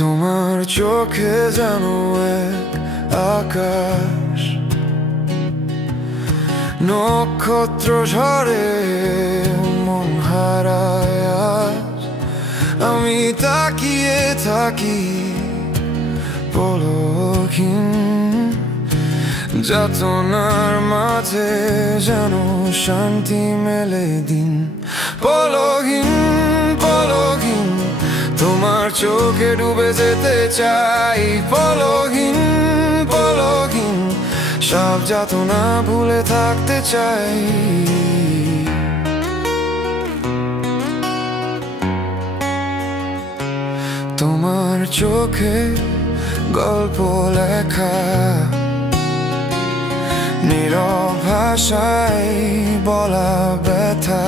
তোমার চোখে যেন এক আকাশ, নক্ষত্র ঝরে মন হারায় আজ। আমি তাকিয়ে থাকি পলকহীন, যাতনার মাঝে যেন শান্তি মেলে দিন। পলকহীন পলকহীন তোমার চোখে ডুবে যেতে চাই। পলকহীন পলকহীন সব যাতনা ভুলে থাকতে চাই। তোমার চোখে গল্প লেখা, নীরব ভাষায় বলা ব্যথা।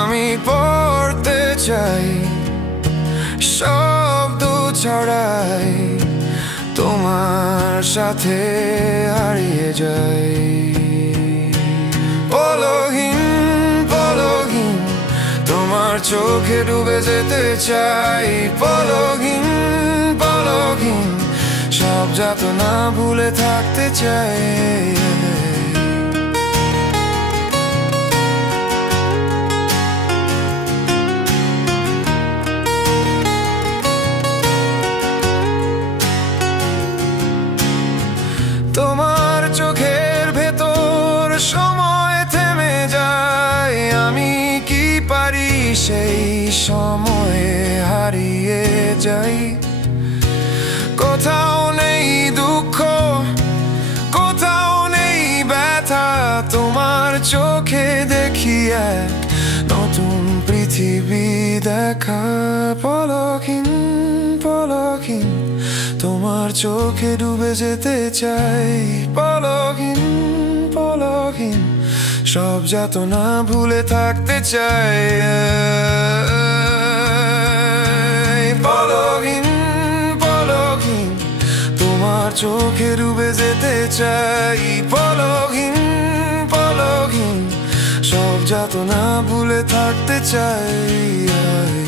আমি পড়তে চাই শব্দ ছড়াই, তোমার সাথে হারিয়ে যাই। পলকহীন পলকহীন তোমার চোখে ডুবে যেতে চাই। পলকহীন পলকহীন সব যাতনা ভুলে থাকতে চাই। তোমার চোখের ভেতর সময় থেমে যায়। আমি কি পারি সেই সময়ে হারিয়ে যাই। কোথাও নেই দুঃখ, কোথাও নেই ব্যথা, তোমার চোখে দেখি এক নতুন পৃথিবী দেখা। পলকহীন পলকহীন তোমার চোখে ডুবে যেতে চাই। পলকহীন পলকহীন সব যাতনা ভুলে থাকতে চাই। পলকহীন পলকহীন তোমার চোখে ডুবে যেতে চাই। পলকহীন পলকহীন সব যাতনা ভুলে থাকতে চাই।